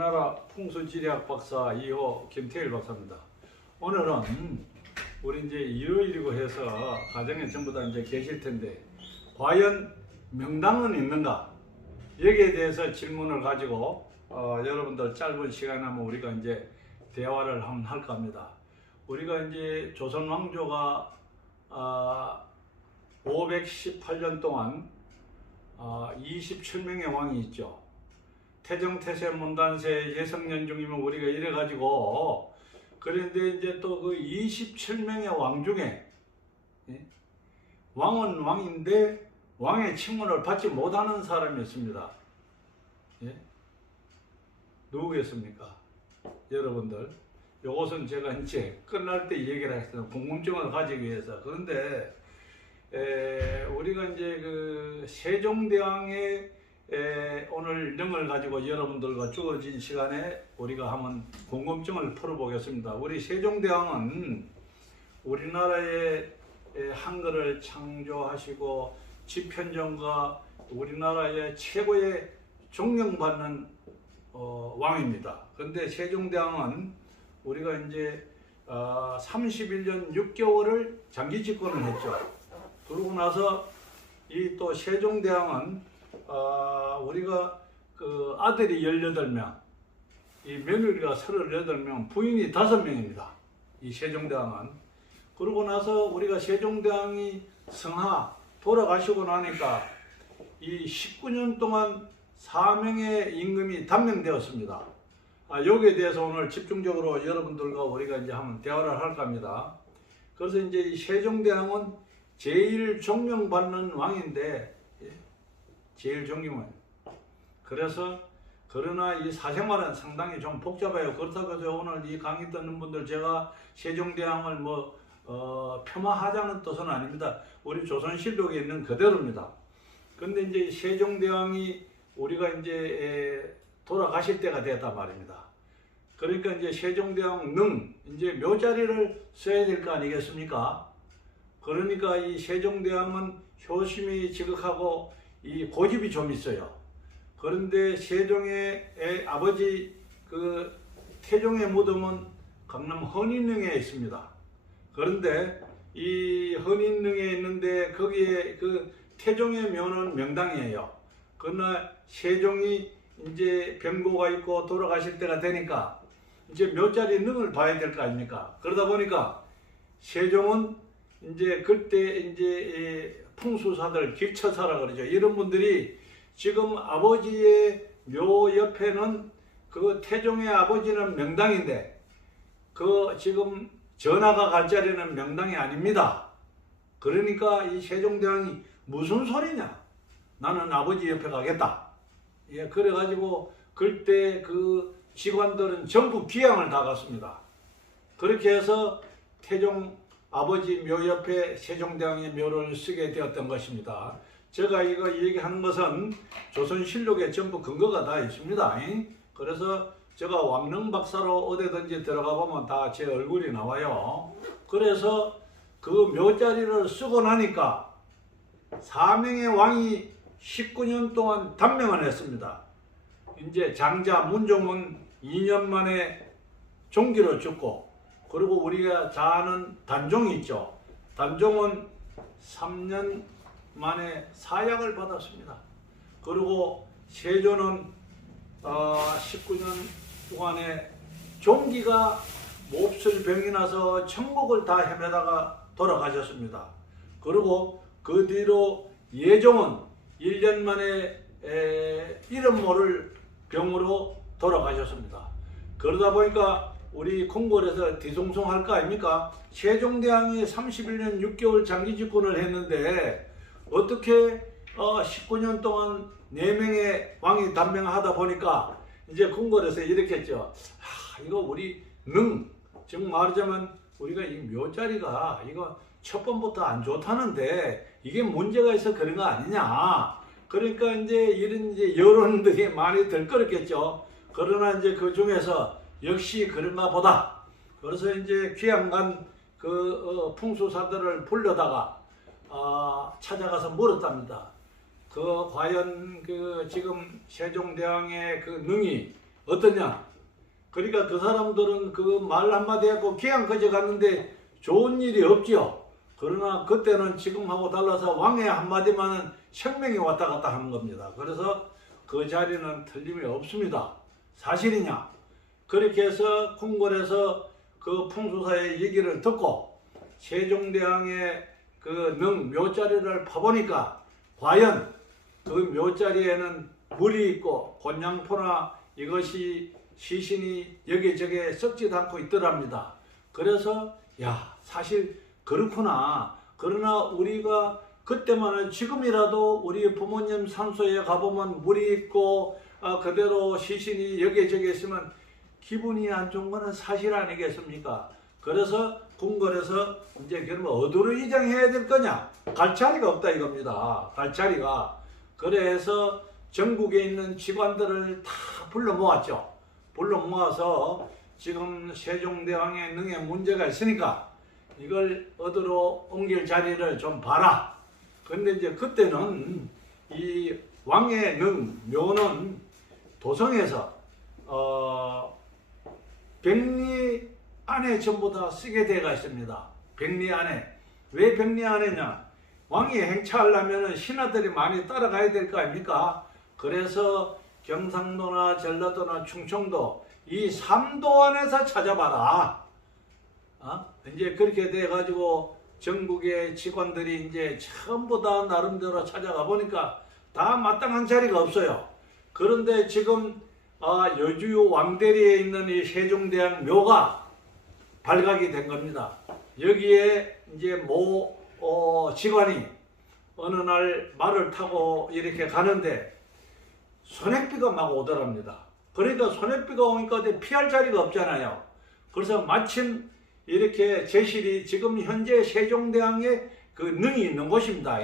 우리나라 풍수지리학 박사 2호 김태일 박사입니다. 오늘은 우리 이제 일요일이고 해서 가정에 전부 다 이제 계실 텐데 과연 명당은 있는가? 여기에 대해서 질문을 가지고 여러분들 짧은 시간에 한번 우리가 이제 대화를 한번 할까 합니다. 우리가 이제 조선 왕조가 518년 동안 27명의 왕이 있죠. 태정, 태세, 문단세, 예성년중이면 우리가 이래가지고 그런데 이제 또 그 27명의 왕 중에 왕은 왕인데 왕의 칭호를 받지 못하는 사람이 있습니다. 예? 누구겠습니까? 여러분들 요것은 제가 이제 끝날 때 얘기를 했어요. 궁금증을 가지기 위해서. 그런데 우리가 이제 그 세종대왕의 오늘 능을 가지고 여러분들과 주어진 시간에 우리가 한번 궁금증을 풀어보겠습니다. 우리 세종대왕은 우리나라의 한글을 창조하시고 집현정과 우리나라의 최고의 존경받는 왕입니다. 그런데 세종대왕은 우리가 이제 31년 6개월을 장기 집권을 했죠. 그러고 나서 이 또 세종대왕은 우리가 그 아들이 18명, 이 며느리가 38명, 부인이 5명입니다. 이 세종대왕은. 그러고 나서 우리가 세종대왕이 성하 돌아가시고 나니까 이 19년 동안 4명의 임금이 단명되었습니다. 여기에 대해서 오늘 집중적으로 여러분들과 우리가 이제 한번 대화를 할까 합니다. 그래서 이제 이 세종대왕은 제일 존경받는 왕인데, 제일 존경은. 그래서, 그러나 이 사생활은 상당히 좀 복잡해요. 그렇다고 해서 오늘 이 강의 듣는 분들 제가 세종대왕을 폄하하자는 뜻은 아닙니다. 우리 조선실록에 있는 그대로입니다. 근데 이제 세종대왕이 우리가 이제 돌아가실 때가 됐단 말입니다. 그러니까 이제 세종대왕 이제 묘자리를 써야 될 거 아니겠습니까? 그러니까 이 세종대왕은 효심이 지극하고 이 고집이 좀 있어요. 그런데 세종의 아버지 그 태종의 무덤은 강남 헌인릉에 있습니다. 그런데 이 헌인릉에 있는데 거기에 그 태종의 묘는 명당이에요. 그러나 세종이 이제 병고가 있고 돌아가실 때가 되니까 이제 묘자리 능을 봐야 될 거 아닙니까? 그러다 보니까 세종은 이제 그때 이제 풍수사들 길처사라 그러죠. 이런 분들이 지금 아버지의 묘 옆에는 그 태종의 아버지는 명당인데 그 지금 전하가 갈 자리는 명당이 아닙니다. 그러니까 이 세종대왕이 무슨 소리냐? 나는 아버지 옆에 가겠다. 예, 그래가지고 그때 그 직관들은 전부 귀향을 다 갔습니다. 그렇게 해서 태종 아버지 묘 옆에 세종대왕의 묘를 쓰게 되었던 것입니다. 제가 이거 얘기하는 것은 조선실록에 전부 근거가 다 있습니다. 그래서 제가 왕릉 박사로 어디든지 들어가 보면 다 제 얼굴이 나와요. 그래서 그 묘자리를 쓰고 나니까 4명의 왕이 19년 동안 단명을 했습니다. 이제 장자 문종은 2년 만에 종기로 죽고, 그리고 우리가 잘 아는 단종이 있죠. 단종은 3년 만에 사약을 받았습니다. 그리고 세조는 19년 동안에 종기가 몹쓸 병이 나서 천국을 다 헤매다가 돌아가셨습니다. 그리고 그 뒤로 예종은 1년 만에 이름 모를 병으로 돌아가셨습니다. 그러다 보니까 우리 궁궐에서 뒤숭숭할 거 아닙니까? 세종대왕이 31년 6개월 장기 집권을 했는데 어떻게 19년 동안 4명의 왕이 단명하다 보니까 이제 궁궐에서 이렇게 했죠. 이거 우리 지금 말하자면 우리가 이 묘자리가 이거 첫 번부터 안 좋다는데 이게 문제가 있어 그런 거 아니냐. 그러니까 이제 이런 이제 여론들이 많이 들끓었겠죠. 그러나 이제 그 중에서 역시 그런가 보다. 그래서 이제 귀양간 그 풍수사들을 불러다가 찾아가서 물었답니다. 그 과연 그 지금 세종대왕의 그 능이 어떠냐? 그러니까 그 사람들은 그 말 한마디 하고 기양 거저 갔는데 좋은 일이 없지요. 그러나 그때는 지금하고 달라서 왕의 한마디만은 생명이 왔다 갔다 하는 겁니다. 그래서 그 자리는 틀림이 없습니다. 사실이냐? 그렇게 해서 궁궐에서 그 풍수사의 얘기를 듣고 세종대왕의 그 묘자리를 파보니까 과연 그 묘자리에는 물이 있고 곤양포나 이것이 시신이 여기저기 썩지도 않고 있더랍니다. 그래서 야, 사실 그렇구나. 그러나 우리가 그때만은 지금이라도 우리 부모님 산소에 가보면 물이 있고 그대로 시신이 여기저기 있으면 기분이 안 좋은 거는 사실 아니겠습니까? 그래서 궁궐에서 이제 그러면 어디로 이장해야 될 거냐? 갈 자리가 없다 이겁니다. 갈 자리가. 그래서 전국에 있는 직관들을 다 불러 모았죠. 불러 모아서 지금 세종대왕의 능에 문제가 있으니까 이걸 어디로 옮길 자리를 좀 봐라. 근데 이제 그때는 이 왕의 묘는 도성에서 백리 안에 전부 다 쓰게 되어 있습니다. 백리 안에. 왜 백리 안에냐? 왕이 행차하려면 신하들이 많이 따라가야 될 거 아닙니까? 그래서 경상도나 전라도나 충청도 이 3도 안에서 찾아봐라. 이제 그렇게 돼가지고 전국의 직원들이 이제 전부 다 나름대로 찾아가 보니까 다 마땅한 자리가 없어요. 그런데 지금 여주 왕대리에 있는 이 세종대왕 묘가 발각이 된 겁니다. 여기에 이제 모 직관이 어느 날 말을 타고 이렇게 가는데 소낙비가 막 오더랍니다. 그러니까 소낙비가 오니까 피할 자리가 없잖아요. 그래서 마침 이렇게 제실이 지금 현재 세종대왕의 그 능이 있는 곳입니다.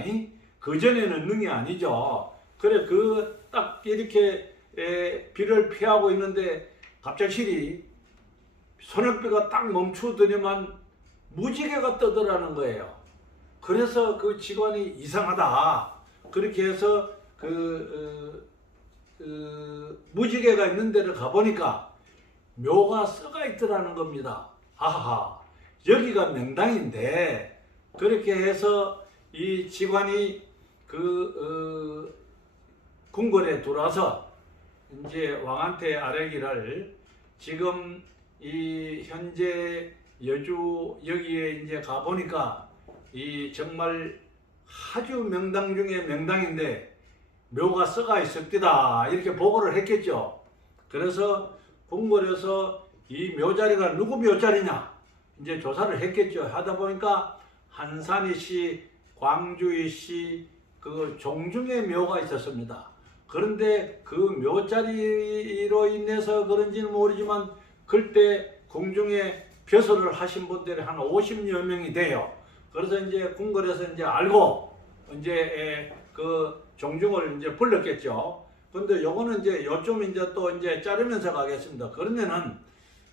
그전에는 능이 아니죠. 그래 딱 이렇게 비를 피하고 있는데 갑작스레 소낙비가 딱 멈추더니만 무지개가 뜨더라는 거예요. 그래서 그 직원이 이상하다. 그렇게 해서 무지개가 있는 데를 가보니까 묘가 썩어 있더라는 겁니다. 하하, 여기가 명당인데 그렇게 해서 이 직관이 궁궐에 들어와서 이제 왕한테 아뢰기를 지금 이 현재 여주 여기에 이제 가보니까 이 정말 아주 명당 중에 명당인데 묘가 썩어 있었디다 이렇게 보고를 했겠죠. 그래서 궁궐에서 이 묘자리가 누구 묘자리냐 이제 조사를 했겠죠. 하다 보니까 한산이씨, 광주이씨 그 종중의 묘가 있었습니다. 그런데 그 묘자리로 인해서 그런지는 모르지만 그때 궁중에 벼슬을 하신 분들이 한 50여 명이 돼요. 그래서 이제 궁궐에서 이제 알고 이제 그 종중을 이제 불렀겠죠. 근데 요거는 이제 요점 이제 또 이제 자르면서 가겠습니다. 그러면은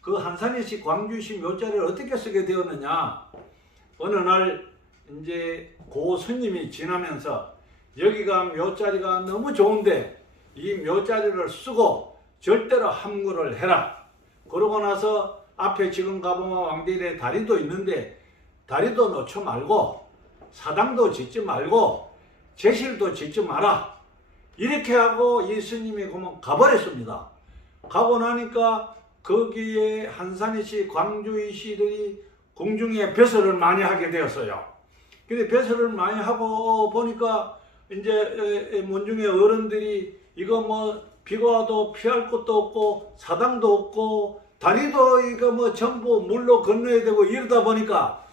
그 한산이씨, 광주시 묘자리를 어떻게 쓰게 되었느냐? 어느 날 이제 고 스님이 지나면서 여기가 묘자리가 너무 좋은데 이 묘자리를 쓰고 절대로 함구를 해라. 그러고 나서 앞에 지금 가보면 왕대리에 다리도 있는데 다리도 놓지 말고 사당도 짓지 말고 제실도 짓지 마라. 이렇게 하고 이 스님이 그만 가버렸습니다. 가고 나니까 거기에 한산이씨, 광주이씨들이 궁중에 벼슬을 많이 하게 되었어요. 근데 벼슬을 많이 하고 보니까 이제 문중의 어른들이 이거 뭐 비가 와도 피할 곳도 없고 사당도 없고 다리도 이거 뭐 전부 물로 건너야 되고 이러다 보니까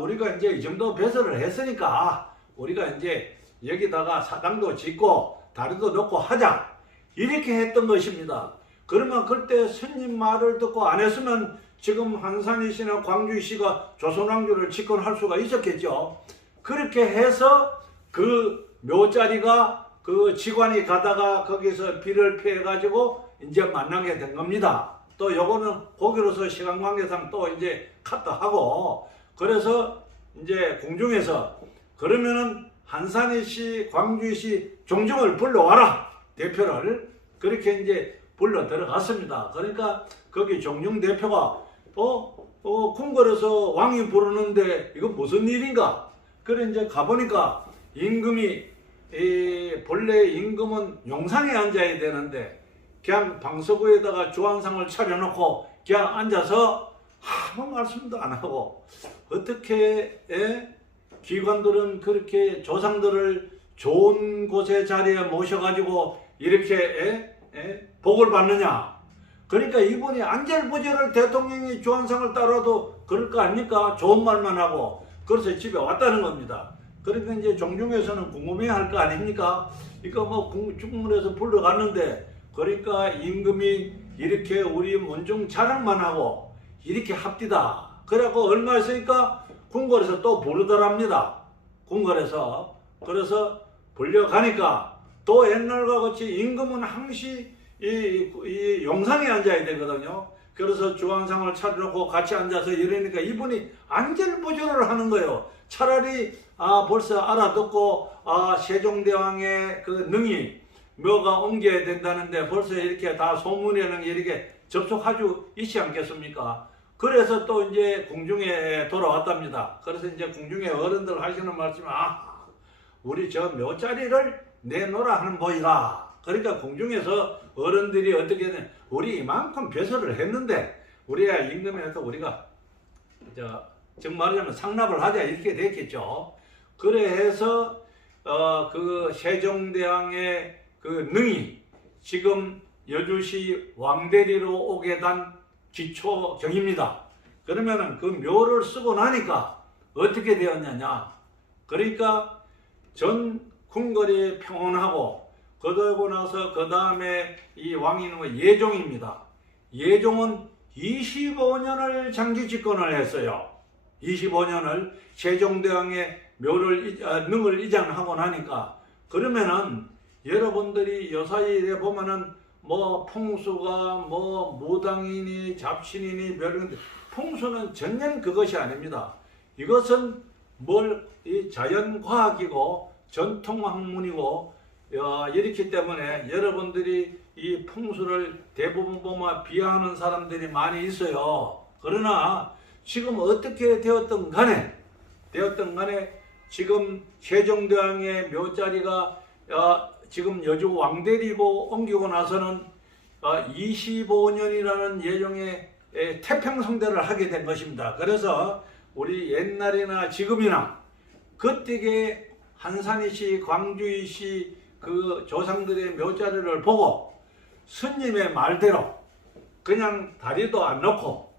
우리가 이제 이 정도 벼슬을 했으니까 우리가 이제 여기다가 사당도 짓고 다리도 놓고 하자 이렇게 했던 것입니다. 그러면 그때 스님 말을 듣고 안 했으면 지금 한산이씨나 광주씨가 조선왕조를 집권할 수가 있었겠죠. 그렇게 해서 그 묘자리가 그 직관이 가다가 거기서 비를 피해 가지고 이제 만나게 된 겁니다. 또 요거는 거기로서 시간 관계상 또 이제 카트하고 그래서 이제 궁중에서 그러면은 한산이씨, 광주이씨 종중을 불러와라 대표를 그렇게 이제 불러 들어갔습니다. 그러니까 거기 종룡 대표가 궁궐에서 왕이 부르는데 이거 무슨 일인가? 그래 이제 가보니까 임금이 본래 임금은 용상에 앉아야 되는데 그냥 방석위에다가 주안상을 차려놓고 그냥 앉아서 아무 말씀도 안 하고 어떻게 기관들은 그렇게 조상들을 좋은 곳의 자리에 모셔가지고 이렇게 복을 받느냐? 그러니까 이분이 안절부절을 대통령이 주안상을 따라도 그럴 거 아닙니까? 좋은 말만 하고 그래서 집에 왔다는 겁니다. 그러니까 이제 종중에서는 궁금해할 거 아닙니까? 이거 뭐 중문에서 불러갔는데 그러니까 임금이 이렇게 우리 문중 자랑만 하고 이렇게 합디다. 그래갖고 얼마 있으니까 궁궐에서 또 부르더랍니다. 궁궐에서. 그래서 불려가니까 또 옛날과 같이 임금은 항시 이 용상에 앉아야 되거든요. 그래서 주안상을 차려놓고 같이 앉아서 이러니까 이분이 안절부절을 하는 거예요. 차라리 벌써 알아듣고 세종대왕의 그 능이 묘가 옮겨야 된다는데 벌써 이렇게 다 소문에는 이렇게 접속하고 있지 않겠습니까? 그래서 또 이제 궁중에 돌아왔답니다. 그래서 이제 궁중에 어른들 하시는 말씀이 우리 저 묘자리를 내놓으라 하는 보이라. 그러니까 궁중에서 어른들이 어떻게 되냐, 우리 이만큼 배설을 했는데 우리가 임금에서 우리가 즉 말하자면 상납을 하자 이렇게 됐겠죠. 그래서 그 세종대왕의 그 능이 지금 여주시 왕대리로 오게 된 기초경입니다. 그러면은 그 묘를 쓰고 나니까 어떻게 되었느냐? 그러니까 전 궁궐이 평온하고 그러고 나서 그 다음에 이 왕이는 예종입니다. 예종은 25년을 장기 집권을 했어요. 25년을 세종대왕의 능을 이장하고 나니까 그러면은 여러분들이 요사이에 보면은 뭐 풍수가 뭐 무당이니 잡신이니 별인데 풍수는 전혀 그것이 아닙니다. 이것은 이 자연과학이고 전통학문이고 이렇기 때문에 여러분들이 이 풍수를 대부분 보면 비하하는 사람들이 많이 있어요. 그러나 지금 어떻게 되었든 간에 지금 세종대왕의 묘자리가 지금 여주 왕대리고 옮기고 나서는 25년이라는 예정의 태평성대를 하게 된 것입니다. 그래서 우리 옛날이나 지금이나 그때의 한산이시, 광주이시 그 조상들의 묘자리를 보고 스님의 말대로 그냥 다리도 안 놓고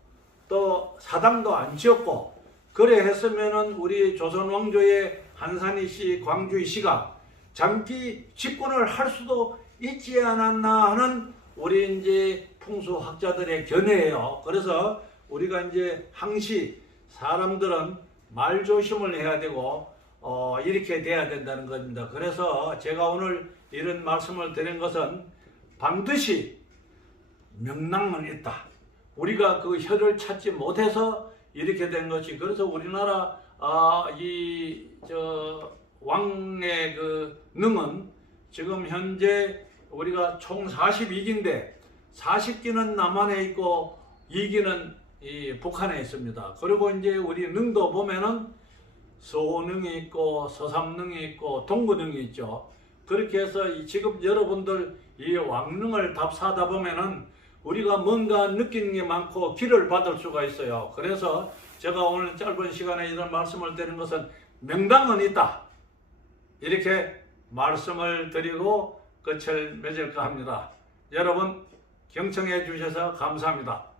또 사당도 안 지었고 그래 했으면은 우리 조선 왕조의 한산이시, 광주이시가 장기 집권을 할 수도 있지 않았나 하는 우리 이제 풍수학자들의 견해예요. 그래서 우리가 이제 항시 사람들은 말 조심을 해야 되고 이렇게 돼야 된다는 겁니다. 그래서 제가 오늘 이런 말씀을 드린 것은 반드시 명랑은 있다. 우리가 그 혀를 찾지 못해서 이렇게 된 것이 그래서 우리나라 왕의 그 능은 지금 현재 우리가 총 42기인데 40기는 남한에 있고 2기는 이 북한에 있습니다. 그리고 이제 우리 능도 보면은 서호능이 있고 서삼능이 있고 동구능이 있죠. 그렇게 해서 지금 여러분들 이 왕능을 답사하다 보면은 우리가 뭔가 느끼는 게 많고 기를 받을 수가 있어요. 그래서 제가 오늘 짧은 시간에 이런 말씀을 드리는 것은 명당은 있다. 이렇게 말씀을 드리고 끝을 맺을까 합니다. 여러분 경청해 주셔서 감사합니다.